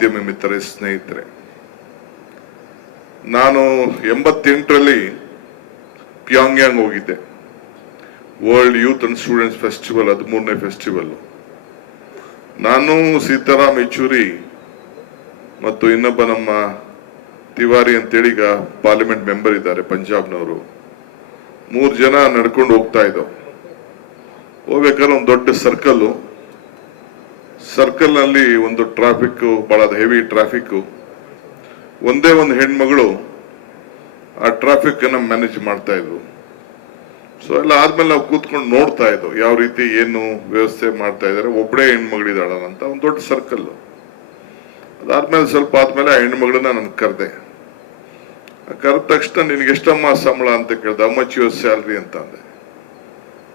ಮಾಧ್ಯಮ ಮಿತ್ರರೇ, ಸ್ನೇಹಿತರೆ, ನಾನು 88ರಲ್ಲಿ ಪ್ಯಾಂಗ್ಯಾಂಗ್ ಹೋಗಿದ್ದೆ. World youth and students festival, 13ನೇ ಫೆಸ್ಟಿವಲ್. ನಾನು, ಸೀತಾರಾಮ್ ಯೆಚೂರಿ ಮತ್ತು ಇನ್ನೊಬ್ಬ ನಮ್ಮ ತಿವಾರಿ ಅಂತೇಳಿ ಈಗ ಪಾರ್ಲಿಮೆಂಟ್ ಮೆಂಬರ್ ಇದ್ದಾರೆ ಪಂಜಾಬ್ನವರು, 3 ಜನ ನಡ್ಕೊಂಡು ಹೋಗ್ತಾ ಇದ್ದೋ. ಹೋಗ್ಬೇಕಾದ್ರೆ ಒಂದು ದೊಡ್ಡ ಸರ್ಕಲ್ ನಲ್ಲಿ ಒಂದು ಟ್ರಾಫಿಕ್, ಬಹಳ ಹೆವಿ ಟ್ರಾಫಿಕ್. ಒಂದೇ ಒಂದು ಹೆಣ್ಮಗಳು ಆ ಟ್ರಾಫಿಕ್ ಅನ್ನ ಮ್ಯಾನೇಜ್ ಮಾಡ್ತಾ ಇದ್ರು. ಸೊ ಎಲ್ಲ ಆದ್ಮೇಲೆ ನಾವು ಕೂತ್ಕೊಂಡು ನೋಡ್ತಾ ಇದ್ದೋ ಯಾವ ರೀತಿ ಏನು ವ್ಯವಸ್ಥೆ ಮಾಡ್ತಾ ಇದಾರೆ. ಒಬ್ಬಳೇ ಹೆಣ್ಮಗಳಿದ್ದಾಳ ಅಂತ ಒಂದು ದೊಡ್ಡ ಸರ್ಕಲ್. ಅದಾದ್ಮೇಲೆ ಸ್ವಲ್ಪ ಆದ್ಮೇಲೆ ಆ ಹೆಣ್ಮಗಳನ್ನ ನಾನು ಕರೆದೆ ತಕ್ಷಣ, ನಿನ್ಗೆ ಎಷ್ಟಮ್ಮ ಸಂಬಳ ಅಂತ ಕೇಳ್ದೆ. how much your salary ಅಂತ ಅಂದೆ.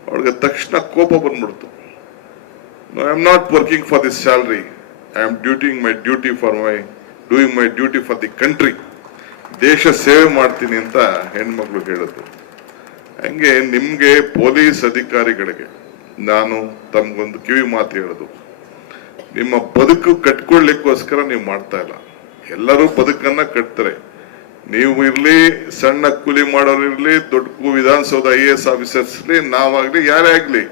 ಅವಳಿಗೆ ತಕ್ಷಣ ಕೋಪ ಬಂದ್ಬಿಡ್ತು. No, I am not working for this salary. I am doing my duty for the country. ದೇಶ ಸೇವೆ ಮಾಡ್ತೀನಿ ಅಂತ ಹೆಣ್ಮಕ್ಳು ಹೇಳಿದ್ರು. ಹಂಗೆ ನಿಮ್ಗೆ ಪೊಲೀಸ್ ಅಧಿಕಾರಿಗಳಿಗೆ ನಾನು ತಮ್ಗೊಂದು ಕಿವಿ ಮಾತು ಹೇಳುದು, ನಿಮ್ಮ ಬದುಕು ಕಟ್ಕೊಳ್ಳಿಕ್ಕೋಸ್ಕರ ನೀವು ಮಾಡ್ತಾ ಇಲ್ಲ. ಎಲ್ಲರೂ ಬದುಕನ್ನ ಕಟ್ತಾರೆ. ನೀವು ಇರ್ಲಿ, ಸಣ್ಣ ಕೂಲಿ ಮಾಡೋರು ಇರ್ಲಿ, ದೊಡ್ಡ ವಿಧಾನಸೌಧ IAS ಆಫೀಸರ್ಸ್ ಇರ್ಲಿ, ನಾವಾಗ್ಲಿ, ಯಾರೇ ಆಗ್ಲಿ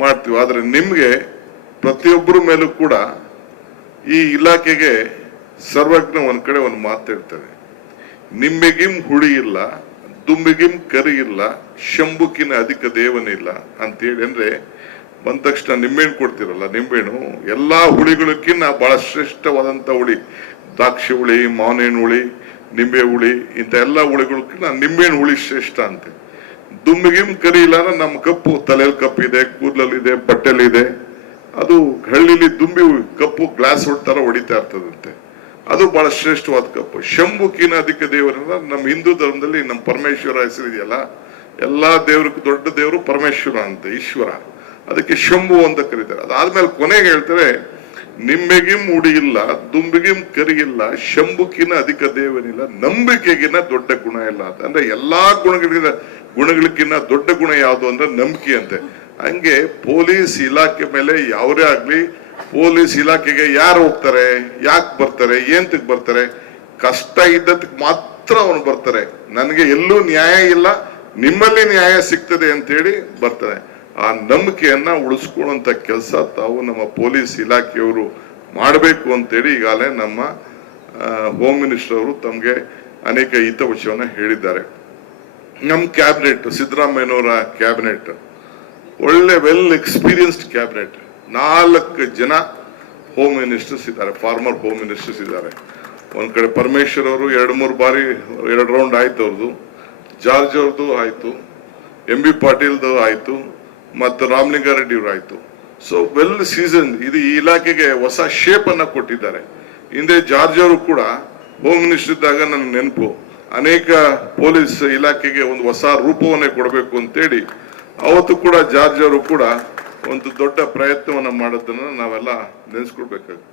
ಮಾಡ್ತೀವಿ. ಆದ್ರೆ ನಿಮ್ಗೆ ಪ್ರತಿಯೊಬ್ಬರ ಮೇಲೂ ಕೂಡ ಈ ಇಲಾಖೆಗೆ ಸರ್ವಜ್ಞ ಒಂದ್ ಕಡೆ ಒಂದು ಮಾತು ಹೇಳ್ತಾರೆ, ನಿಂಬೆಗಿಂ ಹುಳಿ ಇಲ್ಲ, ದುಂಬಿಗಿಂ ಕರಿ ಇಲ್ಲ, ಶಂಭುಕಿನ ಅಧಿಕ ದೇವನಿಲ್ಲ ಅಂತೇಳಿ. ಅಂದ್ರೆ ಬಂದ ತಕ್ಷಣ ನಿಂಬೆಹಣ್ಣು ಕೊಡ್ತಿರಲ್ಲ, ನಿಂಬೆಹಣ್ಣು ಎಲ್ಲಾ ಹುಳಿಗಳಕ್ಕಿಂತ ಬಹಳ ಶ್ರೇಷ್ಠವಾದಂತ ಹುಳಿ. ದ್ರಾಕ್ಷಿ ಹುಳಿ, ಮಾವಿನ ಹುಳಿ, ನಿಂಬೆ ಹುಳಿ, ಇಂಥ ಎಲ್ಲಾ ಹುಳಿಗಳಕ್ಕಿಂತ ನಿಂಬೆಹಣ್ಣು ಹುಳಿ ಶ್ರೇಷ್ಠ ಅಂತೆ. ದುಂಬಿಗಿಂ ಕರಿ ಇಲ್ಲ ಅಂದ್ರೆ ನಮ್ಮ ಕಪ್ಪು, ತಲೆಯಲ್ಲಿ ಕಪ್ಪಿದೆ, ಕೂದಲಲ್ಲಿದೆ, ಬಟ್ಟೆಲಿದೆ, ಅದು ಹಳ್ಳಿಲಿ ದುಂಬಿ ಕಪ್ಪು ಗ್ಲಾಸ್ ಹೊಡ್ತಾರ ಹೊಡಿತಾ ಇರ್ತದಂತೆ, ಅದು ಬಹಳ ಶ್ರೇಷ್ಠವಾದ ಕಪ್ಪು. ಶಂಭುಕಿನ ಅಧಿಕ ದೇವರನ್ನ ನಮ್ಮ ಹಿಂದೂ ಧರ್ಮದಲ್ಲಿ ನಮ್ಮ ಪರಮೇಶ್ವರ ಹೆಸರಿದೆಯಲ್ಲ, ಎಲ್ಲಾ ದೇವ್ರಿಗೆ ದೊಡ್ಡ ದೇವರು ಪರಮೇಶ್ವರ ಅಂತ, ಈಶ್ವರ. ಅದಕ್ಕೆ ಶಂಭು ಅಂತ ಕರೀತಾರೆ. ಅದಾದ್ಮೇಲೆ ಕೊನೆಗೆ ಹೇಳ್ತಾರೆ, ನಿಂಬೆಗಿಂ ಉಡಿ ಇಲ್ಲ, ದುಂಬಿಗಿಂ ಕರಿಗಿಲ್ಲ, ಶಂಭುಕಿನ ಅಧಿಕ ದೇವನಿಲ್ಲ, ನಂಬಿಕೆಗಿನ ದೊಡ್ಡ ಗುಣ ಇಲ್ಲ ಅಂತ. ಅಂದ್ರೆ ಎಲ್ಲಾ ಗುಣಗಳಿಗಿನ್ನ ದೊಡ್ಡ ಗುಣ ಯಾವುದು ಅಂದ್ರೆ ನಂಬಿಕೆ ಅಂತೆ. ಹಂಗೆ ಪೊಲೀಸ್ ಇಲಾಖೆ ಮೇಲೆ ಯಾವರೇ ಆಗ್ಲಿ, ಪೊಲೀಸ್ ಇಲಾಖೆಗೆ ಯಾರು ಹೋಗ್ತಾರೆ, ಯಾಕೆ ಬರ್ತಾರೆ, ಏಂತಕ್ ಬರ್ತಾರೆ, ಕಷ್ಟ ಇದ್ದದಕ್ಕೆ ಮಾತ್ರ ಅವನು ಬರ್ತಾರೆ. ನನಗೆ ಎಲ್ಲೂ ನ್ಯಾಯ ಇಲ್ಲ, ನಿಮ್ಮಲ್ಲಿ ನ್ಯಾಯ ಸಿಗ್ತದೆ ಅಂತೇಳಿ ಬರ್ತಾರೆ. ಆ ನಂಬಿಕೆಯನ್ನ ಉಳಿಸ್ಕೊಳ್ಳುವಂತ ಕೆಲಸ ತಾವು ನಮ್ಮ ಪೊಲೀಸ್ ಇಲಾಖೆಯವರು ಮಾಡಬೇಕು ಅಂತೇಳಿ ಈಗಾಗಲೇ ನಮ್ಮ ಹೋಮ್ ಮಿನಿಸ್ಟರ್ ಅವರು ತಮ್ಗೆ ಅನೇಕ ಹಿತವಚವನ್ನ ಹೇಳಿದ್ದಾರೆ. ನಮ್ಮ ಕ್ಯಾಬಿನೆಟ್, ಸಿದ್ದರಾಮಯ್ಯನವರ ಕ್ಯಾಬಿನೆಟ್ ಒಳ್ಳೆ ವೆಲ್ ಎಕ್ಸ್ಪೀರಿಯನ್ಸ್ಡ್ ಕ್ಯಾಬಿನೆಟ್. 4 ಜನ ಹೋಮ್ ಮಿನಿಸ್ಟರ್ಸ್ ಇದ್ದಾರೆ, ಫಾರ್ಮರ್ ಹೋಮ್ ಮಿನಿಸ್ಟರ್ಸ್ ಇದ್ದಾರೆ. ಒಂದ್ ಕಡೆ ಪರಮೇಶ್ವರ್ ಅವರು 2-3 ಬಾರಿ 2 ರೌಂಡ್ ಆಯ್ತು ಅವ್ರದ್ದು, ಜಾರ್ಜ್ ಅವ್ರದ್ದು ಆಯ್ತು, MB ಪಾಟೀಲ್ದು ಆಯ್ತು, ಮತ್ತು ರಾಮಲಿಂಗಾರೆಡ್ಡಿ ಅವರು ಆಯ್ತು. So well season. ಇದು ಈ ಇಲಾಖೆಗೆ ಹೊಸ ಶೇಪ್ ಅನ್ನ ಕೊಟ್ಟಿದ್ದಾರೆ. ಹಿಂದೆ ಜಾರ್ಜ್ ಅವರು ಕೂಡ ಹೋಮ್ ಮಿನಿಸ್ಟರ್ ಇದ್ದಾಗ ನನ್ನ ನೆನಪು, ಅನೇಕ ಪೊಲೀಸ್ ಇಲಾಖೆಗೆ ಒಂದು ಹೊಸ ರೂಪವನ್ನೇ ಕೊಡಬೇಕು ಅಂತೇಳಿ ಅವತ್ತು ಕೂಡ ಜಾರ್ಜ್ ಅವರು ಕೂಡ ಒಂದು ದೊಡ್ಡ ಪ್ರಯತ್ನವನ್ನ ಮಾಡೋದನ್ನ ನಾವೆಲ್ಲ ನೆನೆಸ್ಕೊಳ್ಬೇಕಾಗುತ್ತೆ.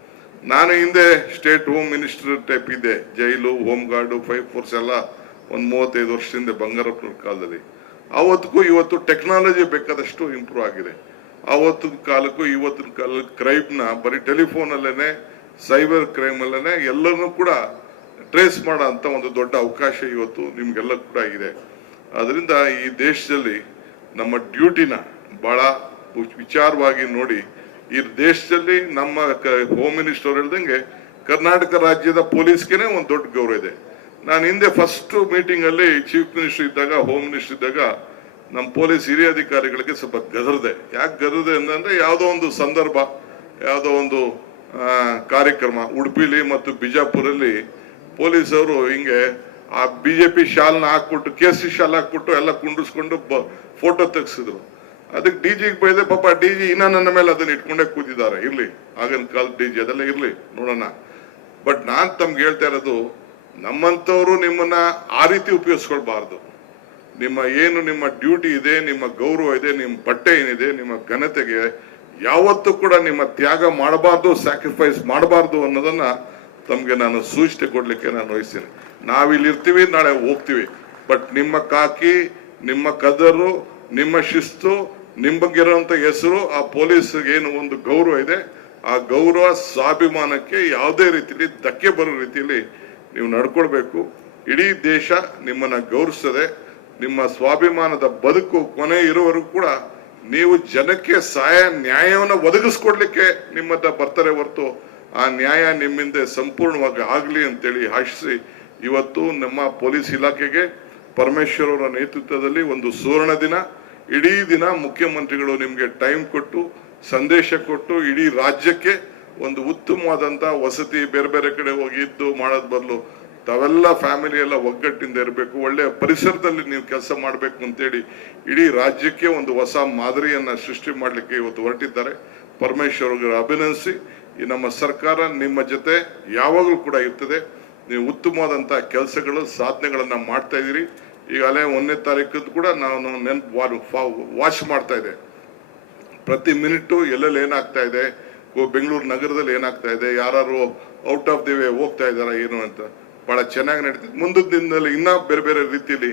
ನಾನು ಹಿಂದೆ ಸ್ಟೇಟ್ ಹೋಮ್ ಮಿನಿಸ್ಟರ್ ಟೈಪ್ ಇದ್ದೆ, ಜೈಲು, ಹೋಮ್ ಗಾರ್ಡು, 5 ಫೋರ್ಸ್ ಎಲ್ಲ ಒಂದು 35 ವರ್ಷದಿಂದ ಬಂಗಾರಪ್ಪನ ಕಾಲದಲ್ಲಿ. ಅವತ್ತಿಗೂ ಇವತ್ತು ಟೆಕ್ನಾಲಜಿ ಬೇಕಾದಷ್ಟು ಇಂಪ್ರೂವ್ ಆಗಿದೆ. ಅವತ್ತಿನ ಕಾಲಕ್ಕೂ ಇವತ್ತಿನ ಕಾಲಕ್ಕೆ ಕ್ರೈಮ್ನ ಬರೀ ಟೆಲಿಫೋನ್ ಅಲ್ಲೇನೆ, ಸೈಬರ್ ಕ್ರೈಮ್ ಅಲ್ಲೇನೆ ಎಲ್ಲರನ್ನೂ ಕೂಡ ಟ್ರೇಸ್ ಮಾಡೋ ಅಂತ ಒಂದು ದೊಡ್ಡ ಅವಕಾಶ ಇವತ್ತು ನಿಮ್ಗೆಲ್ಲ ಕೂಡ ಇದೆ. ಅದರಿಂದ ಈ ದೇಶದಲ್ಲಿ ನಮ್ಮ ಡ್ಯೂಟಿನ ಬಹಳ ವಿಚಾರವಾಗಿ ನೋಡಿ, ಈ ದೇಶದಲ್ಲಿ ನಮ್ಮ ಹೋಮ್ ಮಿನಿಸ್ಟರ್ ಹೇಳ್ದಂಗೆ ಕರ್ನಾಟಕ ರಾಜ್ಯದ ಪೊಲೀಸ್ಗೆನೆ ಒಂದು ದೊಡ್ಡ ಗೌರವ ಇದೆ. ನಾನು ಹಿಂದೆ ಫಸ್ಟ್ ಮೀಟಿಂಗ್ ಅಲ್ಲಿ ಚೀಫ್ ಮಿನಿಸ್ಟರ್ ಇದ್ದಾಗ, ಹೋಮ್ ಮಿನಿಸ್ಟರ್ ಇದ್ದಾಗ ನಮ್ಮ ಪೊಲೀಸ್ ಹಿರಿಯ ಅಧಿಕಾರಿಗಳಿಗೆ ಸ್ವಲ್ಪ ಗದರ್ದೆ. ಯಾಕೆ ಗದರ್ದೆ ಅಂದ್ರೆ, ಯಾವುದೋ ಒಂದು ಸಂದರ್ಭ, ಯಾವುದೋ ಒಂದು ಕಾರ್ಯಕ್ರಮ ಉಡುಪಿಲಿ ಮತ್ತು ಬಿಜಾಪುರಲ್ಲಿ ಪೊಲೀಸವರು ಹಿಂಗೆ ಆ BJP ಶಾಲ್ನ ಹಾಕ್ಬಿಟ್ಟು, ಕೇಸರಿ ಶಾಲ್ ಹಾಕ್ಬಿಟ್ಟು ಎಲ್ಲ ಕುಂಡಿಸ್ಕೊಂಡು ಫೋಟೋ ತೆಗ್ಸಿದ್ರು. ಅದಕ್ಕೆ DGಗೆ ಬೈದೆ. ಪಾಪ DG ಇನ್ನ ನನ್ನ ಮೇಲೆ ಅದನ್ನ ಇಟ್ಕೊಂಡೇ ಕೂತಿದ್ದಾರೆ. ಇರ್ಲಿ, ಆಗಿನ ಕಾಲದ DG ಅದೆಲ್ಲ ಇರ್ಲಿ, ನೋಡೋಣ. ಬಟ್ ನಾನ್ ತಮ್ಗೆ ಹೇಳ್ತಾ ಇರೋದು, ನಮ್ಮಂತವ್ರು ನಿಮ್ಮನ್ನ ಆ ರೀತಿ ಉಪಯೋಗಿಸ್ಕೊಳ್ಬಾರ್ದು. ನಿಮ್ಮ ಡ್ಯೂಟಿ ಇದೆ, ನಿಮ್ಮ ಗೌರವ ಇದೆ, ನಿಮ್ಮ ಬಟ್ಟೆ ಏನಿದೆ, ನಿಮ್ಮ ಘನತೆಗೆ ಯಾವತ್ತೂ ಕೂಡ ನಿಮ್ಮ ತ್ಯಾಗ ಮಾಡಬಾರ್ದು, ಸ್ಯಾಕ್ರಿಫೈಸ್ ಮಾಡಬಾರ್ದು ಅನ್ನೋದನ್ನ ತಮ್ಗೆ ನಾನು ಸೂಚನೆ ಕೊಡ್ಲಿಕ್ಕೆ ನಾನು ವಹಿಸ್ತೀನಿ. ನಾವಿಲ್ಲಿ ಇರ್ತೀವಿ, ನಾಳೆ ಹೋಗ್ತೀವಿ. ಬಟ್ ನಿಮ್ಮ ಕಾಕಿ, ನಿಮ್ಮ ಕದರು, ನಿಮ್ಮ ಶಿಸ್ತು, ನಿಮ್ಮ ಬಗ್ಗೆ ಇರುವಂತ ಹೆಸರು, ಆ ಪೊಲೀಸ್ ಏನು ಒಂದು ಗೌರವ ಇದೆ, ಆ ಗೌರವ ಸ್ವಾಭಿಮಾನಕ್ಕೆ ಯಾವುದೇ ರೀತಿಯಲ್ಲಿ ಧಕ್ಕೆ ಬರೋ ರೀತಿಯಲ್ಲಿ ನೀವು ನಡ್ಕೊಳ್ಬೇಕು. ಇಡೀ ದೇಶ ನಿಮ್ಮನ್ನ ಗೌರವಿಸ್ತದೆ. ನಿಮ್ಮ ಸ್ವಾಭಿಮಾನದ ಬದುಕು ಕೊನೆ ಇರುವವರೆಗೂ ಕೂಡ ನೀವು ಜನಕ್ಕೆ ನ್ಯಾಯವನ್ನು ಒದಗಿಸ್ಕೊಡ್ಲಿಕ್ಕೆ ನಿಮ್ಮತ್ತ ಬರ್ತಾರೆ ಹೊರತು ಆ ನ್ಯಾಯ ನಿಮ್ಮಿಂದ ಸಂಪೂರ್ಣವಾಗಿ ಆಗ್ಲಿ ಅಂತೇಳಿ ಆಶಿಸಿ ಇವತ್ತು ನಮ್ಮ ಪೊಲೀಸ್ ಇಲಾಖೆಗೆ ಪರಮೇಶ್ವರ್ ಅವರ ನೇತೃತ್ವದಲ್ಲಿ ಒಂದು ಸುವರ್ಣ ದಿನ. ಇಡೀ ದಿನ ಮುಖ್ಯಮಂತ್ರಿಗಳು ನಿಮ್ಗೆ ಟೈಮ್ ಕೊಟ್ಟು ಸಂದೇಶ ಕೊಟ್ಟು ಇಡೀ ರಾಜ್ಯಕ್ಕೆ ಒಂದು ಉತ್ತಮವಾದಂತ ವಸತಿ ಬೇರೆ ಬೇರೆ ಕಡೆ ಹೋಗಿ ಇದ್ದು ಮಾಡೋದ್ ಬದಲು ತಾವೆಲ್ಲ ಫ್ಯಾಮಿಲಿ ಎಲ್ಲ ಒಗ್ಗಟ್ಟಿಂದ ಇರಬೇಕು, ಒಳ್ಳೆಯ ಪರಿಸರದಲ್ಲಿ ನೀವು ಕೆಲಸ ಮಾಡಬೇಕು ಅಂತೇಳಿ ಇಡೀ ರಾಜ್ಯಕ್ಕೆ ಒಂದು ಹೊಸ ಮಾದರಿಯನ್ನ ಸೃಷ್ಟಿ ಮಾಡಲಿಕ್ಕೆ ಇವತ್ತು ಹೊರಟಿದ್ದಾರೆ. ಪರಮೇಶ್ವರ್ ಅವರಿಗೆ ಅಭಿನಂದಿಸಿ, ಈ ನಮ್ಮ ಸರ್ಕಾರ ನಿಮ್ಮ ಜೊತೆ ಯಾವಾಗಲೂ ಕೂಡ ಇರ್ತದೆ. ನೀವು ಉತ್ತಮವಾದಂತಹ ಕೆಲಸಗಳು ಸಾಧನೆಗಳನ್ನ ಮಾಡ್ತಾ ಇದೀರಿ. ಈಗಾಗಲೇ 1ನೇ ತಾರೀಕು ಕೂಡ ನಾನು ವಾಚ್ ಮಾಡ್ತಾ ಇದೆ. ಪ್ರತಿ ಮಿನಿಟು ಎಲ್ಲೆಲ್ಲಿ ಏನಾಗ್ತಾ ಇದೆ, ಬೆಂಗಳೂರು ನಗರದಲ್ಲಿ ಏನಾಗ್ತಾ ಇದೆ, ಯಾರು ಔಟ್ ಆಫ್ ದಿ ವೇ ಹೋಗ್ತಾ ಇದಾರ ಏನು ಅಂತ ಬಹಳ ಚೆನ್ನಾಗಿ ನಡೀತಿದೆ. ಮುಂದಿನ ದಿನದಲ್ಲಿ ಇನ್ನ ಬೇರೆ ಬೇರೆ ರೀತಿಯಲ್ಲಿ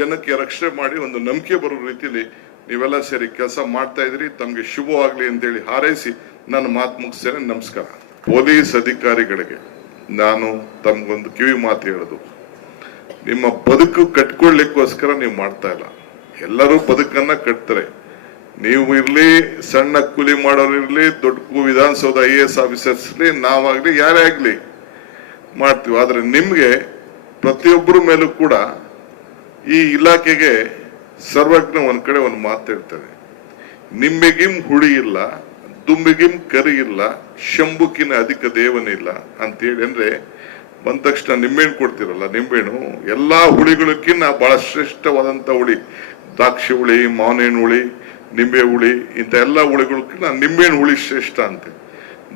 ಜನಕ್ಕೆ ರಕ್ಷಣೆ ಮಾಡಿ ಒಂದು ನಂಬಿಕೆ ಬರೋ ರೀತಿಯಲ್ಲಿ ನೀವೆಲ್ಲ ಸೇರಿ ಕೆಲಸ ಮಾಡ್ತಾ ಇದ್ರಿ. ತಮ್ಗೆ ಶುಭವಾಗ್ಲಿ ಅಂತೇಳಿ ಹಾರೈಸಿ ನನ್ನ ಮಾತು ಮುಗಿಸ್ತೇನೆ. ನಮಸ್ಕಾರ. ಪೊಲೀಸ್ ಅಧಿಕಾರಿಗಳಿಗೆ ನಾನು ತಮ್ಗೊಂದು ಕಿವಿ ಮಾತು ಹೇಳೋದು, ನಿಮ್ಮ ಬದುಕು ಕಟ್ಕೊಳ್ಳಿಕ್ಕೋಸ್ಕರ ನೀವು ಮಾಡ್ತಾ ಇಲ್ಲ. ಎಲ್ಲರೂ ಬದುಕನ್ನ ಕಟ್ತಾರೆ. ನೀವು ಇರ್ಲಿ, ಸಣ್ಣ ಕೂಲಿ ಮಾಡೋರು ಇರ್ಲಿ, ದೊಡ್ಡ ವಿಧಾನಸೌಧ IAS ಆಫೀಸರ್ಸ್ ಇರ್ಲಿ, ನಾವಾಗ್ಲಿ, ಯಾರೇ ಆಗ್ಲಿ ಮಾಡ್ತೀವಿ. ಆದ್ರೆ ನಿಮ್ಗೆ ಪ್ರತಿಯೊಬ್ಬರ ಮೇಲೂ ಕೂಡ ಈ ಇಲಾಖೆಗೆ ಸರ್ವಜ್ಞ ಒಂದ್ ಕಡೆ ಒಂದು ಮಾತು ಹೇಳ್ತಾರೆ, ನಿಂಬೆಗಿಂ ಹುಳಿ ಇಲ್ಲ, ದುಂಬಿಗಿಂ ಕರಿ ಇಲ್ಲ, ಶಂಭುಕಿನ ಅಧಿಕ ದೇವನಿಲ್ಲ ಅಂತೇಳಿ. ಅಂದ್ರೆ ಬಂದ ತಕ್ಷಣ ನಿಂಬೆಹಣ್ಣು ಕೊಡ್ತಿರಲ್ಲ, ನಿಂಬೆಹಣ್ಣು ಎಲ್ಲಾ ಹುಳಿಗಳಕ್ಕಿಂತ ಬಹಳ ಶ್ರೇಷ್ಠವಾದಂತ ಹುಳಿ. ದ್ರಾಕ್ಷಿ ಹುಳಿ, ಮಾವಿನ ಹಣ್ಣು ಹುಳಿ, ನಿಂಬೆ ಹುಳಿ, ಇಂಥ ಎಲ್ಲಾ ಹುಳಿಗಳಕ್ಕಿಂತ ನಿಂಬೆಹಣ್ಣು ಹುಳಿ ಶ್ರೇಷ್ಠ ಅಂತೆ.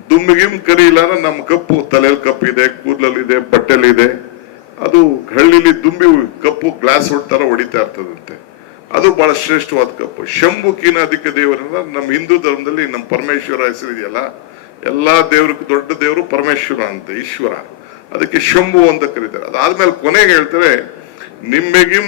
ದುಂಬಿಗಿಂ ಕರಿ ಇಲ್ಲ ಅಂದ್ರೆ ನಮ್ಮ ಕಪ್ಪು ತಲೆಯಲ್ಲಿ ಕಪ್ಪು ಇದೆ, ಕೂದಲಲ್ಲಿದೆ, ಬಟ್ಟೆಲಿದೆ. ಅದು ಹಳ್ಳಿಲಿ ದುಂಬಿ ಕಪ್ಪು ಗ್ಲಾಸ್ ತರ ಹೊಡಿತಾ ಇರ್ತದಂತೆ. ಅದು ಬಹಳ ಶ್ರೇಷ್ಠವಾದ ಕಪ್ಪು. ಶಂಭುಕಿನ ಅಧಿಕ ದೇವರನ್ನ ನಮ್ಮ ಹಿಂದೂ ಧರ್ಮದಲ್ಲಿ ನಮ್ಮ ಪರಮೇಶ್ವರ ಹೆಸರಿದೆಯಲ್ಲ, ಎಲ್ಲಾ ದೇವ್ರಿಗೆ ದೊಡ್ಡ ದೇವರು ಪರಮೇಶ್ವರ ಅಂತ, ಈಶ್ವರ. ಅದಕ್ಕೆ ಶಂಭು ಅಂತ ಕರೀತಾರೆ. ಅದಾದ್ಮೇಲೆ ಕೊನೆಗೆ ಹೇಳ್ತಾರೆ, ನಿಂಬೆಗಿಂ